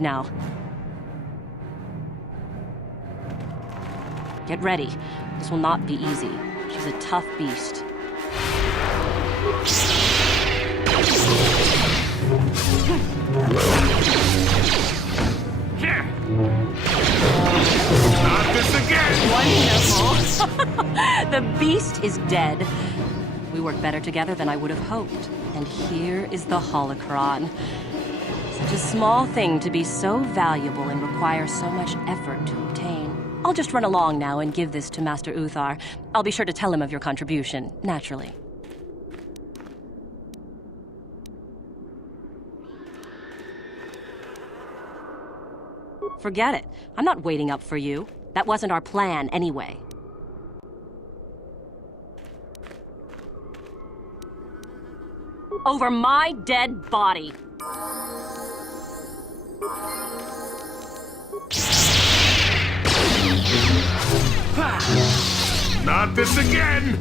now. Get ready. This will not be easy. She's a tough beast. Not this again! Wonderful! The beast is dead. We work better together than I would have hoped. And here is the holocron. Such a small thing to be so valuable and require so much effort to obtain. I'll just run along now and give this to Master Uthar. I'll be sure to tell him of your contribution, naturally. Forget it. I'm not waiting up for you. That wasn't our plan anyway. Over my dead body. Not this again!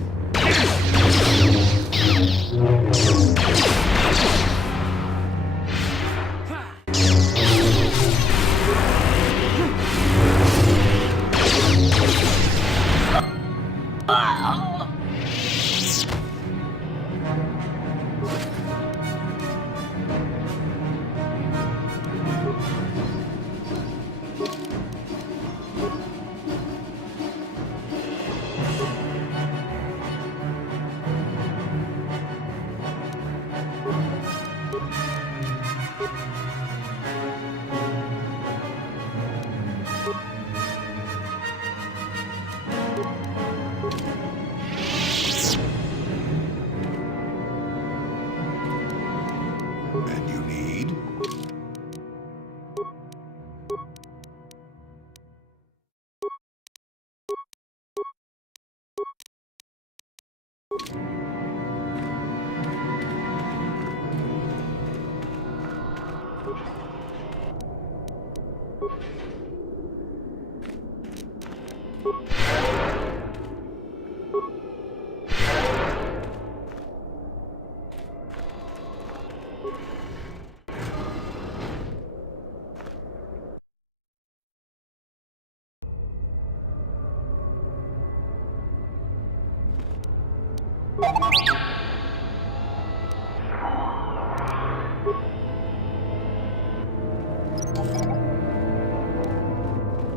And you need?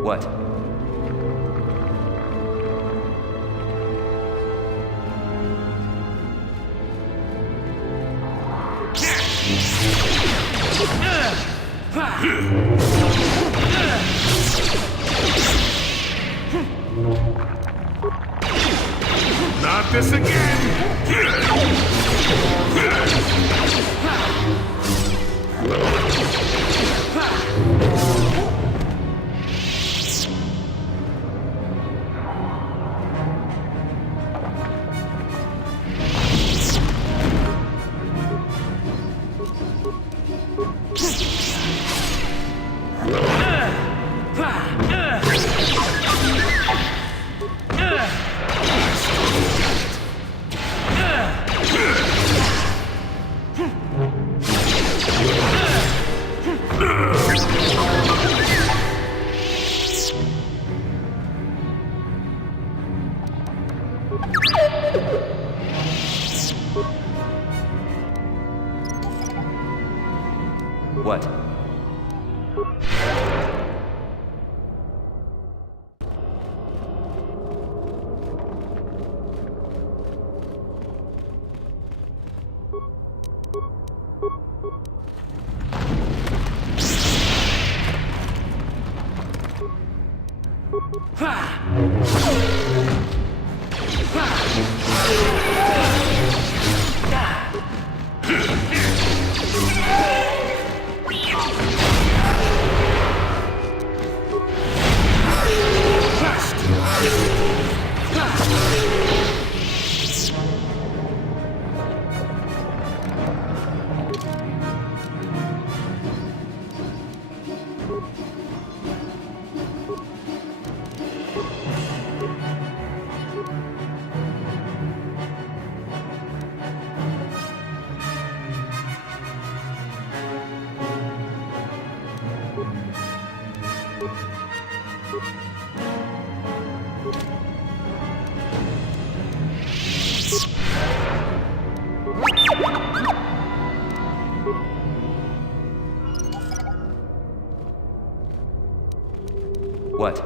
What? Not this again! What? What?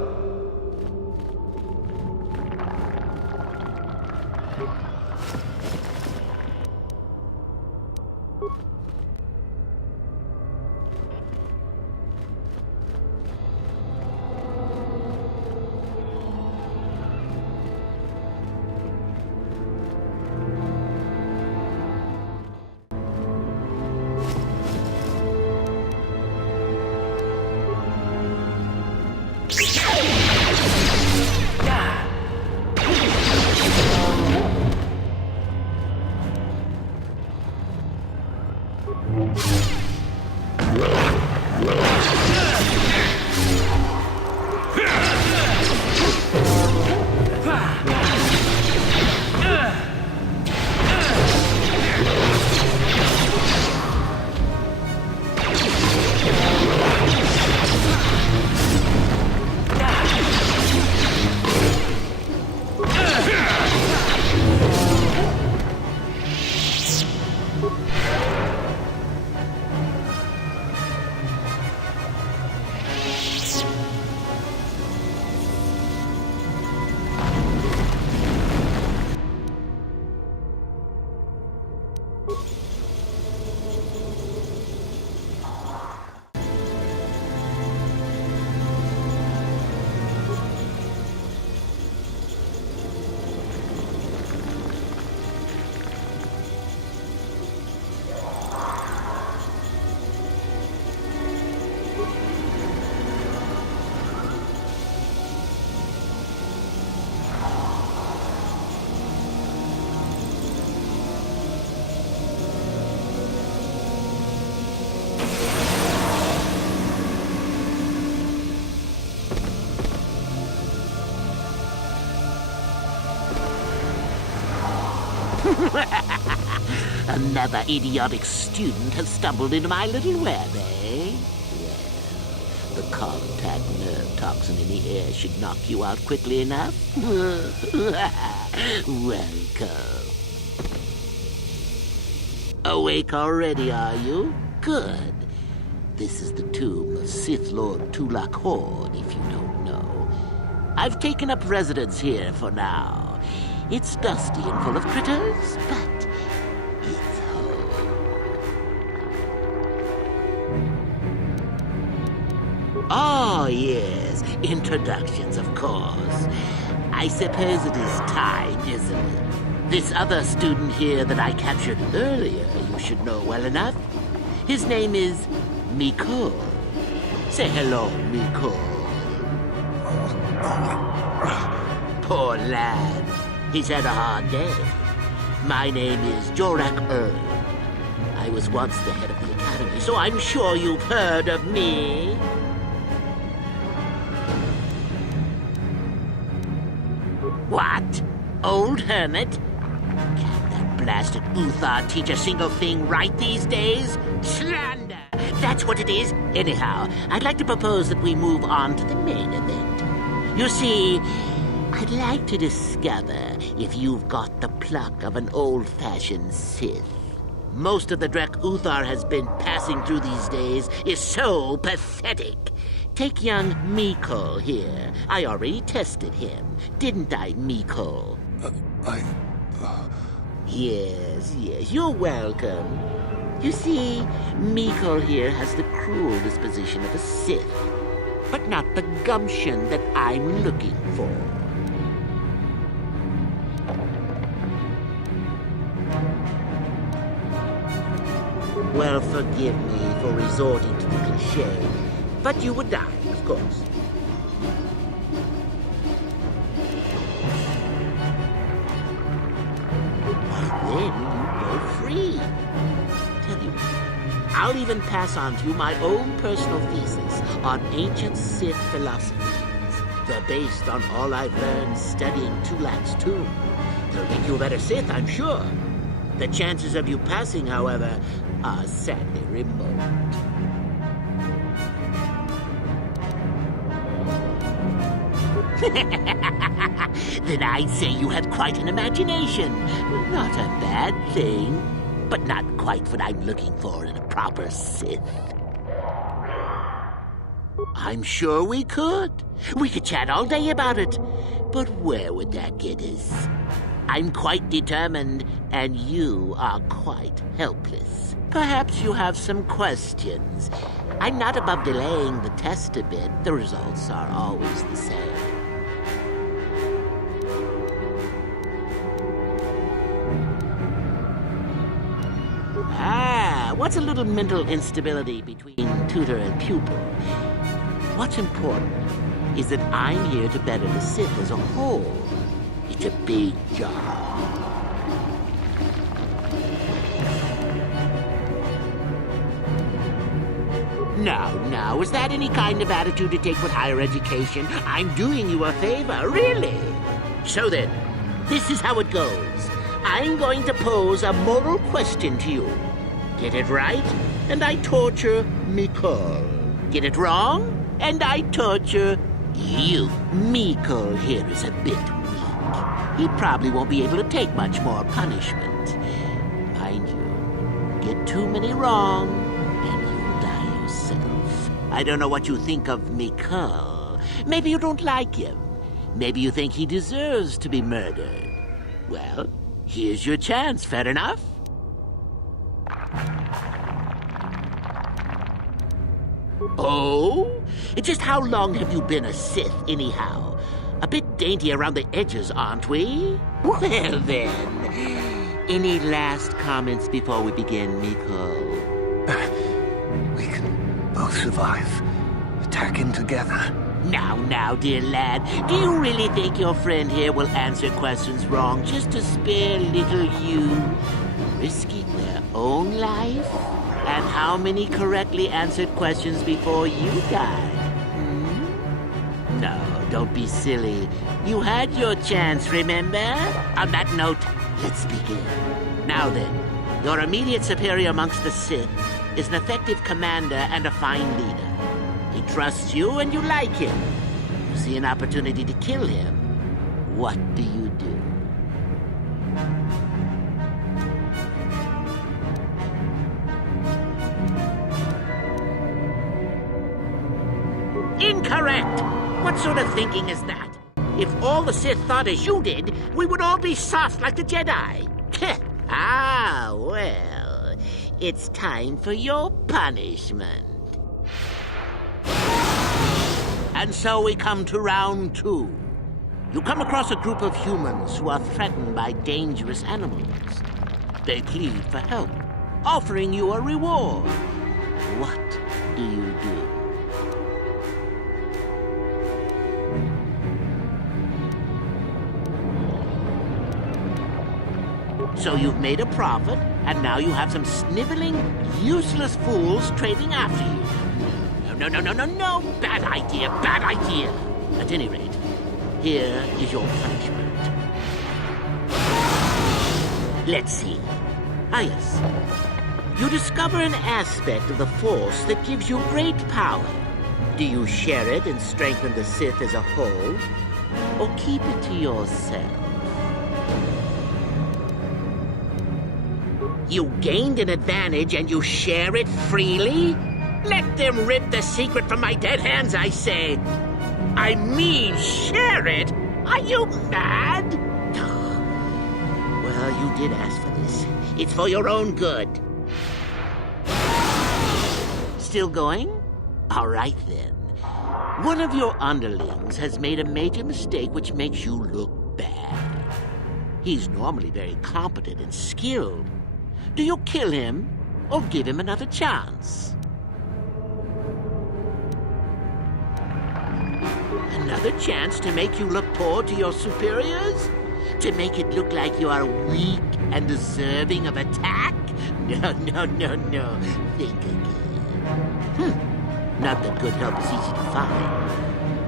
Another idiotic student has stumbled into my little web, eh? Well, the contact nerve toxin in the air should knock you out quickly enough. Welcome. Awake already, are you? Good. This is the tomb of Sith Lord Tulak Hord, if you don't know. I've taken up residence here for now. It's dusty and full of critters, but it's home. Oh, yes. Introductions, of course. I suppose it is time, isn't it? This other student here that I captured earlier, you should know well enough. His name is Mikol. Say hello, Mikol. Poor lad. He's had a hard day. My name is Jorak Ern. I was once the head of the academy, so I'm sure you've heard of me. What? Old hermit? Can't that blasted Uthar teach a single thing right these days? Slander! That's what it is. Anyhow, I'd like to propose that we move on to the main event. You see, I'd like to discover if you've got the pluck of an old-fashioned Sith. Most of the Drek Uthar has been passing through these days is so pathetic. Take young Mikol here. I already tested him. Didn't I, Mikol? Yes, you're welcome. You see, Mikol here has the cruel disposition of a Sith, but not the gumption that I'm looking for. Well, forgive me for resorting to the cliché, but you would die, of course. And then you go free. Tell you what, I'll even pass on to you my own personal thesis on ancient Sith philosophies. They're based on all I've learned studying Tulak's tomb. They'll make you a better Sith, I'm sure. The chances of you passing, however, are sadly remote. Then I'd say you have quite an imagination. Not a bad thing, but not quite what I'm looking for in a proper Sith. I'm sure we could. We could chat all day about it. But where would that get us? I'm quite determined, and you are quite helpless. Perhaps you have some questions. I'm not above delaying the test a bit. The results are always the same. What's a little mental instability between tutor and pupil? What's important is that I'm here to better the Sith as a whole. It's a big job. Now, is that any kind of attitude to take with higher education? I'm doing you a favor, really. So then, this is how it goes. I'm going to pose a moral question to you. Get it right, and I torture Mikol. Get it wrong, and I torture you. Mikol here is a bit weak. He probably won't be able to take much more punishment. Mind you, get too many wrong, and you'll die yourself. I don't know what you think of Mikol. Maybe you don't like him. Maybe you think he deserves to be murdered. Well, here's your chance, fair enough? Oh? Just how long have you been a Sith, anyhow? A bit dainty around the edges, aren't we? Well, then. Any last comments before we begin, Mikol? We can both survive. Attacking together. Now, dear lad, do you really think your friend here will answer questions wrong just to spare little you? Risking their own life? And how many correctly answered questions before you died? No, don't be silly. You had your chance, remember? On that note, let's begin. Now then, your immediate superior amongst the Sith is an effective commander and a fine leader. He trusts you and you like him. You see an opportunity to kill him. What do you do? Incorrect! What sort of thinking is that? If all the Sith thought as you did, we would all be soft like the Jedi. Well, it's time for your punishment. And so we come to round 2. You come across a group of humans who are threatened by dangerous animals. They plead for help, offering you a reward. What do you do? So you've made a profit, and now you have some sniveling, useless fools trading after you. No. Bad idea. At any rate, here is your punishment. Let's see. Yes. You discover an aspect of the Force that gives you great power. Do you share it and strengthen the Sith as a whole, or keep it to yourself? You gained an advantage and you share it freely? Let them rip the secret from my dead hands, I say. I mean, share it? Are you mad? Well, you did ask for this. It's for your own good. Still going? All right, then. One of your underlings has made a major mistake which makes you look bad. He's normally very competent and skilled. Do you kill him or give him another chance? Another chance to make you look poor to your superiors? To make it look like you are weak and deserving of attack? No. Think again. Not that good help is easy to find.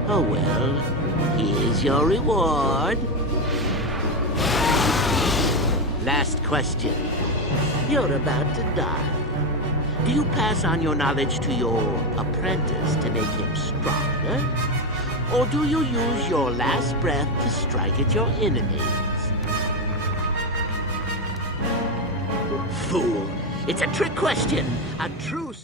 Oh well, here's your reward. Last question. You're about to die. Do you pass on your knowledge to your apprentice to make him stronger? Or do you use your last breath to strike at your enemies? Fool. It's a trick question. A true...